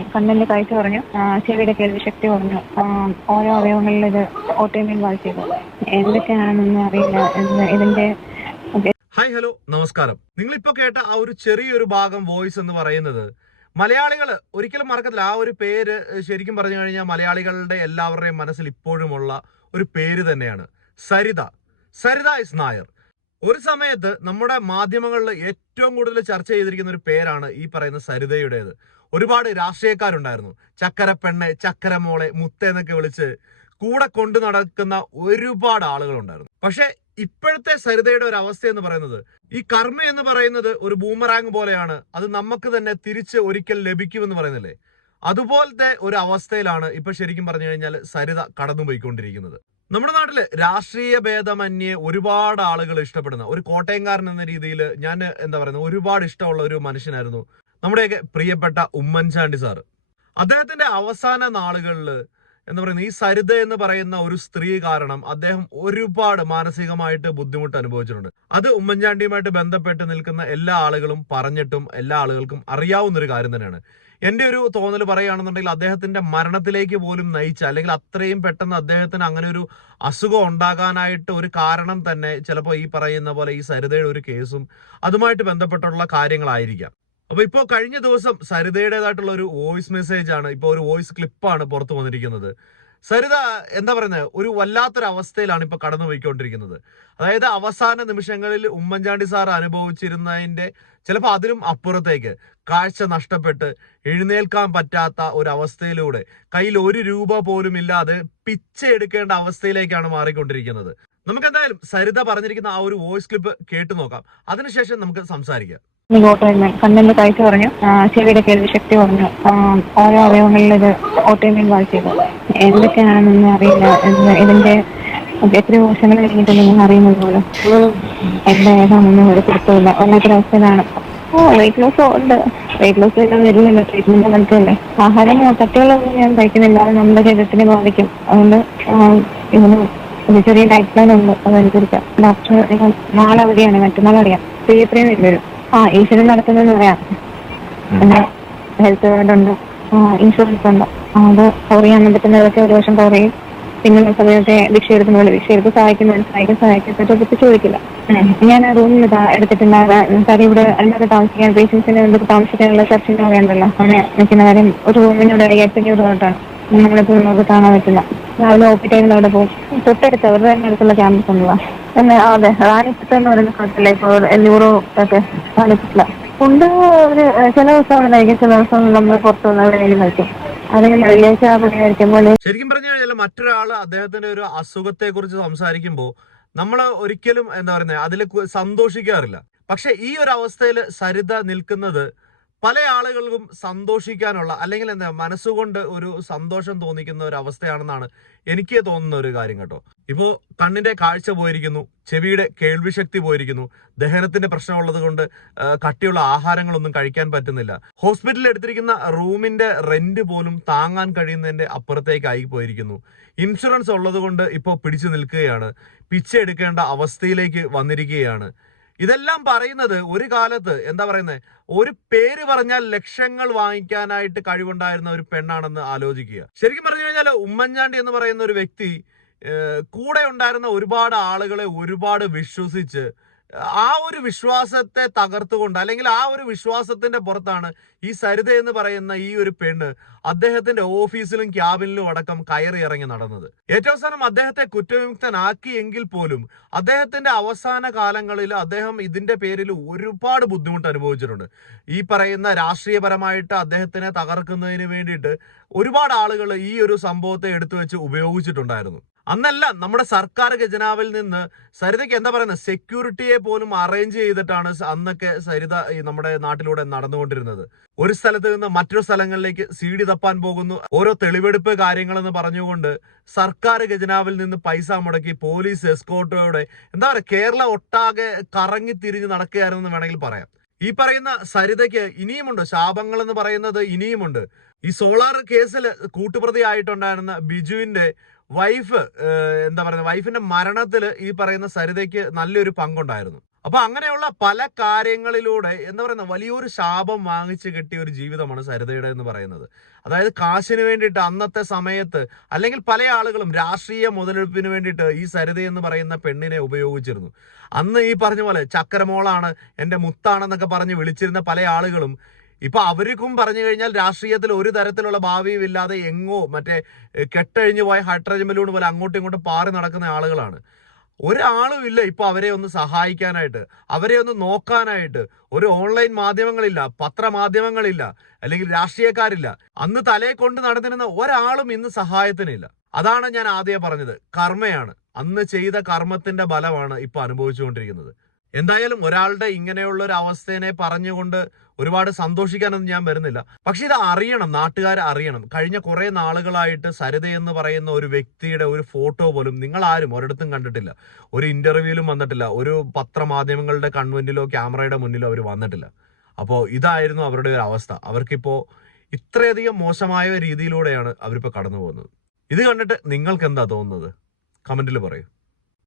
കണ്ണിന്റെ കാഴ്ച കുറഞ്ഞു ചെവിയുടെ കേൾവി ശക്തി കുറഞ്ഞു ഓരോ അവയവങ്ങളിൽ ഇത് ഓട്ടോമീൻ ബാധിച്ചത് എന്തൊക്കെയാണെന്നൊന്നും അറിയില്ല. ഇതിന്റെ ഹായ് ഹലോ നമസ്കാരം. നിങ്ങൾ ഇപ്പൊ കേട്ട ആ ഒരു ചെറിയൊരു ഭാഗം വോയിസ് എന്ന് പറയുന്നത് മലയാളികൾ ഒരിക്കലും മറക്കത്തില്ല. ആ ഒരു പേര് ശരിക്കും പറഞ്ഞു കഴിഞ്ഞാൽ മലയാളികളുടെ എല്ലാവരുടെയും മനസ്സിൽ ഇപ്പോഴുമുള്ള ഒരു പേര് തന്നെയാണ്. സരിത. സരിത ഇസ് നായർ. ഒരു സമയത്ത് നമ്മുടെ മാധ്യമങ്ങളിൽ ഏറ്റവും കൂടുതൽ ചർച്ച ചെയ്തിരിക്കുന്ന ഒരു പേരാണ് ഈ പറയുന്ന സരിതയുടേത്. ഒരുപാട് രാഷ്ട്രീയക്കാരുണ്ടായിരുന്നു. ചക്കര ചക്കരമോളെ മുത്ത എന്നൊക്കെ വിളിച്ച് കൂടെ കൊണ്ടു നടക്കുന്ന ഒരുപാട് ആളുകളുണ്ടായിരുന്നു. പക്ഷെ ഇപ്പോഴത്തെ സരിതയുടെ ഒരു അവസ്ഥ എന്ന് പറയുന്നത് ഈ കർമ്മ എന്ന് പറയുന്നത് ഒരു ബൂമറാങ് പോലെയാണ്. അത് നമുക്ക് തന്നെ തിരിച്ച് ഒരിക്കൽ ലഭിക്കുമെന്ന് പറയുന്നില്ലേ? അതുപോലത്തെ ഒരു അവസ്ഥയിലാണ് ഇപ്പൊ ശരിക്കും പറഞ്ഞു കഴിഞ്ഞാൽ സരിത കടന്നുപോയിക്കൊണ്ടിരിക്കുന്നത് നമ്മുടെ നാട്ടിൽ രാഷ്ട്രീയ ഭേദമന്യേ ഒരുപാട് ആളുകൾ ഇഷ്ടപ്പെടുന്ന ഒരു കോട്ടയംകാരൻ എന്ന രീതിയിൽ ഞാൻ എന്താ പറയുന്നത് ഒരുപാട് ഇഷ്ടമുള്ള ഒരു മനുഷ്യനായിരുന്നു നമ്മുടെയൊക്കെ പ്രിയപ്പെട്ട ഉമ്മൻചാണ്ടി സാറ്. അദ്ദേഹത്തിന്റെ അവസാന നാളുകളിൽ എന്താ പറയുന്നത് ഈ സരിത എന്ന് പറയുന്ന ഒരു സ്ത്രീ കാരണം അദ്ദേഹം ഒരുപാട് മാനസികമായിട്ട് ബുദ്ധിമുട്ട് അനുഭവിച്ചിട്ടുണ്ട്. അത് ഉമ്മൻചാണ്ടിയുമായിട്ട് ബന്ധപ്പെട്ട് നിൽക്കുന്ന എല്ലാ ആളുകളും പറഞ്ഞിട്ടും എല്ലാ ആളുകൾക്കും അറിയാവുന്ന ഒരു കാര്യം തന്നെയാണ്. എന്റെ ഒരു തോന്നൽ പറയുകയാണെന്നുണ്ടെങ്കിൽ അദ്ദേഹത്തിന്റെ മരണത്തിലേക്ക് പോലും നയിച്ച അല്ലെങ്കിൽ അത്രയും പെട്ടെന്ന് അദ്ദേഹത്തിന് അങ്ങനെ ഒരു അസുഖം ഉണ്ടാകാനായിട്ട് ഒരു കാരണം തന്നെ ചിലപ്പോൾ ഈ പറയുന്ന പോലെ ഈ സരിതയുടെ ഒരു കേസും അതുമായിട്ട് ബന്ധപ്പെട്ടുള്ള കാര്യങ്ങളായിരിക്കാം. അപ്പൊ ഇപ്പോ കഴിഞ്ഞ ദിവസം സരിതയുടേതായിട്ടുള്ള ഒരു വോയിസ് മെസ്സേജ് ആണ് ഇപ്പൊ ഒരു വോയിസ് ക്ലിപ്പാണ് പുറത്തു വന്നിരിക്കുന്നത്. സരിത എന്താ പറയുന്നത് ഒരു വല്ലാത്തൊരു അവസ്ഥയിലാണ് ഇപ്പൊ കടന്നു പോയിക്കൊണ്ടിരിക്കുന്നത് അതായത് അവസാന നിമിഷങ്ങളിൽ ഉമ്മൻചാണ്ടി സാർ അനുഭവിച്ചിരുന്നതിന്റെ ചിലപ്പോൾ അതിലും അപ്പുറത്തേക്ക് കാഴ്ച നഷ്ടപ്പെട്ട് എഴുന്നേൽക്കാൻ പറ്റാത്ത ഒരു അവസ്ഥയിലൂടെ കയ്യിൽ ഒരു രൂപ പോലും ഇല്ലാതെ പിച്ച എടുക്കേണ്ട അവസ്ഥയിലേക്കാണ് മാറിക്കൊണ്ടിരിക്കുന്നത്. നമുക്ക് എന്തായാലും സരിത പറഞ്ഞിരിക്കുന്ന ആ ഒരു വോയിസ് ക്ലിപ്പ് കേട്ടു നോക്കാം. അതിനുശേഷം നമുക്ക് സംസാരിക്കാം. ഓട്ടോമീൻ കണ്ണിന്റെ കാഴ്ച കുറഞ്ഞു ചെവിയുടെ കേൾവി ശക്തി കുറഞ്ഞു ഓരോ അവയവങ്ങളിൽ ഇത് ഓട്ടോമീൻ ബാധിച്ചത് എന്തൊക്കെയാണെന്നൊന്നും അറിയില്ല. എന്ന് ഇതിന്റെ എത്ര വർഷങ്ങൾ കഴിഞ്ഞിട്ടുണ്ടെന്ന് അറിയുന്നത് പോലും എന്താ ഏതാണെന്നും ഒരു പിടുത്തമില്ല വല്ലാത്തൊരവസ്ഥയിലാണ് ഓ വെയിറ്റ് ലോസ് ഉണ്ട്. വെയിറ്റ് ലോസ് എല്ലാം വരുന്നില്ല ട്രീറ്റ്മെന്റ് നടത്തിയല്ലേ ആഹാരം തട്ടികളൊന്നും ഞാൻ കഴിക്കുന്നില്ല. അത് നമ്മുടെ ശരീരത്തിനെ ബാധിക്കും. അതുകൊണ്ട് ഇതിന് ഒരു ചെറിയ ഡയറ്റ് പ്ലാൻ ഉണ്ട്. അതനുസരിച്ച് ഡോക്ടർ നാളെ അവധിയാണ്. മറ്റന്നാൾ അറിയാം. ഫ്രീ എത്രയും വരും ആ ഈശ്വരൻ നടത്തുന്നതെന്ന് പറയാം. പിന്നെ ഹെൽത്ത് കാർഡ് ഉണ്ട് ഇൻഷുറൻസ് ഉണ്ട്. അത് കവർ ചെയ്യാൻ പറ്റുന്നതൊക്കെ ഒരു വർഷം കവർ ചെയ്യും. പിന്നെ സമയത്തെ ഭിക്ഷ എടുക്കുന്ന പോലെ ഭിക്ഷ എടുത്ത് സഹായിക്കുന്നവർ സഹായിക്കും പറ്റി ചോദിക്കില്ല. ഞാൻ ഞാൻ റൂമിൽ എടുത്തിട്ടുണ്ടാകാം കാര്യം ഇവിടെ എല്ലാവരും താമസിക്കാൻ പേഷ്യൻസിന് എന്തൊക്കെ താമസിക്കാനുള്ള ചർച്ചിന്റെ വേണ്ടല്ലോ അങ്ങനെ നിൽക്കുന്ന കാര്യം ഒരു റൂമിനോട് അയ്യായിരത്തി അഞ്ഞൂറ് തൊട്ടാണ് നമ്മളിപ്പോൾ നമുക്ക് കാണാൻ പറ്റില്ല. രാവിലെ ഓപ്പി ടൈമിൽ അവിടെ പോകും. തൊട്ടടുത്ത് അവരുടെ തന്നെ അടുത്തുള്ള ക്യാമ്പസ് ഉള്ളതാ അതെ റാണിപ്പത്ത് എന്ന് പറയുന്ന സ്ഥലത്തില്ല ഇപ്പോൾ എല്ലൂറോ ഒക്കെ റാണിപ്പത്തില്ല ഫുഡ് ഒരു ചില ദിവസം അവിടെ കഴിക്കും. ചില ദിവസം നമ്മൾ പുറത്തു നിന്ന് എവിടെയെങ്കിലും കഴിക്കും ശരിക്കും പറഞ്ഞു കഴിഞ്ഞാൽ മറ്റൊരാൾ അദ്ദേഹത്തിന്റെ ഒരു അസുഖത്തെ കുറിച്ച് സംസാരിക്കുമ്പോൾ നമ്മൾ ഒരിക്കലും എന്താ പറയുന്നത് അതിൽ സന്തോഷിക്കാറില്ല. പക്ഷെ ഈ ഒരു അവസ്ഥയിൽ സരിത നിൽക്കുന്നത് പല ആളുകൾക്കും സന്തോഷിക്കാനുള്ള അല്ലെങ്കിൽ എന്താ മനസ്സുകൊണ്ട് ഒരു സന്തോഷം തോന്നിക്കുന്ന ഒരു അവസ്ഥയാണെന്നാണ് എനിക്ക് തോന്നുന്ന ഒരു കാര്യം കേട്ടോ. ഇപ്പോ കണ്ണിന്റെ കാഴ്ച പോയിരിക്കുന്നു ചെവിയുടെ കേൾവിശക്തി പോയിരിക്കുന്നു ദഹനത്തിന്റെ പ്രശ്നമുള്ളത് കൊണ്ട് കട്ടിയുള്ള ആഹാരങ്ങളൊന്നും കഴിക്കാൻ പറ്റുന്നില്ല. ഹോസ്പിറ്റലിൽ എടുത്തിരിക്കുന്ന റൂമിന്റെ റെന്റ് പോലും താങ്ങാൻ കഴിയുന്നതിന്റെ അപ്പുറത്തേക്കായി പോയിരിക്കുന്നു. ഇൻഷുറൻസ് ഉള്ളത് കൊണ്ട് ഇപ്പോൾ പിടിച്ചു നിൽക്കുകയാണ്. പിച്ച എടുക്കേണ്ട അവസ്ഥയിലേക്ക് വന്നിരിക്കുകയാണ്. ഇതെല്ലാം പറയുന്നത് ഒരു കാലത്ത് എന്താ പറയുന്നത് ഒരു പേര് പറഞ്ഞാൽ ലക്ഷങ്ങൾ വാങ്ങിക്കാനായിട്ട് കഴിവുണ്ടായിരുന്ന ഒരു പെണ്ണാണെന്ന് ആലോചിക്കുക. ശരിക്കും പറഞ്ഞു കഴിഞ്ഞാൽ ഉമ്മൻചാണ്ടി എന്ന് പറയുന്ന ഒരു വ്യക്തി കൂടെ ഉണ്ടായിരുന്ന ഒരുപാട് ആളുകളെ ഒരുപാട് വിശ്വസിച്ച് ആ ഒരു വിശ്വാസത്തെ തകർത്തുകൊണ്ട് അല്ലെങ്കിൽ ആ ഒരു വിശ്വാസത്തിന്റെ പുറത്താണ് ഈ സരിത എന്ന് പറയുന്ന ഈ ഒരു പെണ്ണ് അദ്ദേഹത്തിന്റെ ഓഫീസിലും ക്യാബിനിലും അടക്കം കയറി ഇറങ്ങി നടന്നത്. ഏറ്റവും അവസാനം അദ്ദേഹത്തെ കുറ്റവിമുക്തനാക്കിയെങ്കിൽ പോലും അദ്ദേഹത്തിന്റെ അവസാന കാലങ്ങളിൽ അദ്ദേഹം ഇതിന്റെ പേരിൽ ഒരുപാട് ബുദ്ധിമുട്ട് അനുഭവിച്ചിട്ടുണ്ട്. ഈ പറയുന്ന രാഷ്ട്രീയപരമായിട്ട് അദ്ദേഹത്തിനെ തകർക്കുന്നതിന് വേണ്ടിയിട്ട് ഒരുപാട് ആളുകൾ ഈ ഒരു സംഭവത്തെ എടുത്തു വെച്ച് ഉപയോഗിച്ചിട്ടുണ്ടായിരുന്നു. അന്നല്ല നമ്മുടെ സർക്കാർ ഖജനാവിൽ നിന്ന് സരിതയ്ക്ക് എന്താ പറയുന്നത്? സെക്യൂരിറ്റിയെ പോലും അറേഞ്ച് ചെയ്തിട്ടാണ് അന്നൊക്കെ സരിത നമ്മുടെ നാട്ടിലൂടെ നടന്നുകൊണ്ടിരുന്നത്. ഒരു സ്ഥലത്ത് നിന്ന് മറ്റൊരു സ്ഥലങ്ങളിലേക്ക് സീഡി തപ്പാൻ പോകുന്നു. ഓരോ തെളിവെടുപ്പ് കാര്യങ്ങളെന്ന് പറഞ്ഞുകൊണ്ട് സർക്കാർ ഖജനാവിൽ നിന്ന് പൈസ മുടക്കി പോലീസ് എസ്കോട്ടോടെ എന്താ പറയുക കേരള ഒട്ടാകെ കറങ്ങി തിരിഞ്ഞ് നടക്കുകയായിരുന്നു വേണമെങ്കിൽ പറയാം. ഈ പറയുന്ന സരിതയ്ക്ക് ഇനിയുമുണ്ട്. ശാപങ്ങൾ എന്ന് പറയുന്നത് ഇനിയുമുണ്ട്. ഈ സോളാർ കേസിൽ കൂട്ടുപ്രതി ആയിട്ടുണ്ടായിരുന്ന ബിജുവിന്റെ വൈഫ് എന്താ പറയുക വൈഫിന്റെ മരണത്തിൽ ഈ പറയുന്ന സരിതയ്ക്ക് നല്ലൊരു പങ്കുണ്ടായിരുന്നു. അപ്പൊ അങ്ങനെയുള്ള പല കാര്യങ്ങളിലൂടെ എന്താ പറയുന്ന വലിയൊരു ശാപം വാങ്ങിച്ചു കിട്ടിയ ഒരു ജീവിതമാണ് സരിതയുടെ എന്ന് പറയുന്നത്. അതായത് കാശിന് വേണ്ടിയിട്ട് അന്നത്തെ സമയത്ത് അല്ലെങ്കിൽ പല ആളുകളും രാഷ്ട്രീയ മുതലെടുപ്പിന് വേണ്ടിയിട്ട് ഈ സരിത എന്ന് പറയുന്ന പെണ്ണിനെ ഉപയോഗിച്ചിരുന്നു. അന്ന് ഈ പറഞ്ഞ പോലെ ചക്കരമോളാണ് എന്റെ മുത്താണെന്നൊക്കെ പറഞ്ഞ് വിളിച്ചിരുന്ന പല ആളുകളും ഇപ്പൊ അവർക്കും പറഞ്ഞു കഴിഞ്ഞാൽ രാഷ്ട്രീയത്തിൽ ഒരു തരത്തിലുള്ള ഭാവിയും ഇല്ലാതെ എങ്ങോ മറ്റേ കെട്ടഴിഞ്ഞു പോയ ഹൈഡ്രജൻ ബലൂൺ പോലെ അങ്ങോട്ടും ഇങ്ങോട്ടും പാറി നടക്കുന്ന ആളുകളാണ്. ഒരാളും ഇല്ല ഇപ്പൊ അവരെ ഒന്ന് സഹായിക്കാനായിട്ട് അവരെ ഒന്ന് നോക്കാനായിട്ട്. ഒരു ഓൺലൈൻ മാധ്യമങ്ങളില്ല പത്രമാധ്യമങ്ങളില്ല അല്ലെങ്കിൽ രാഷ്ട്രീയക്കാരില്ല. അന്ന് തലയെ കൊണ്ട് നടന്നിരുന്ന ഒരാളും ഇന്ന് സഹായത്തിനില്ല. അതാണ് ഞാൻ ആദ്യം പറഞ്ഞത്. കർമ്മയാണ്. അന്ന് ചെയ്ത കർമ്മത്തിന്റെ ബലമാണ് ഇപ്പൊ അനുഭവിച്ചുകൊണ്ടിരിക്കുന്നത്. എന്തായാലും ഒരാളുടെ ഇങ്ങനെയുള്ള ഒരു അവസ്ഥയെ പറഞ്ഞുകൊണ്ട് ഒരുപാട് സന്തോഷിക്കാനൊന്നും ഞാൻ വരുന്നില്ല. പക്ഷെ ഇത് അറിയണം നാട്ടുകാർ അറിയണം. കഴിഞ്ഞ കുറെ നാളുകളായിട്ട് സരിത എന്ന് പറയുന്ന ഒരു വ്യക്തിയുടെ ഒരു ഫോട്ടോ പോലും നിങ്ങൾ ആരും ഒരിടത്തും കണ്ടിട്ടില്ല. ഒരു ഇന്റർവ്യൂവിലും വന്നിട്ടില്ല. ഒരു പത്രമാധ്യമങ്ങളുടെ കൺവെന്റിലോ ക്യാമറയുടെ മുന്നിലോ അവർ വന്നിട്ടില്ല. അപ്പോൾ ഇതായിരുന്നു അവരുടെ ഒരു അവസ്ഥ. അവർക്കിപ്പോ ഇത്രയധികം മോശമായ രീതിയിലൂടെയാണ് അവരിപ്പോ കടന്നു പോകുന്നത് ഇത് കണ്ടിട്ട് നിങ്ങൾക്ക് എന്താ തോന്നുന്നത്? കമന്റിൽ പറയൂ.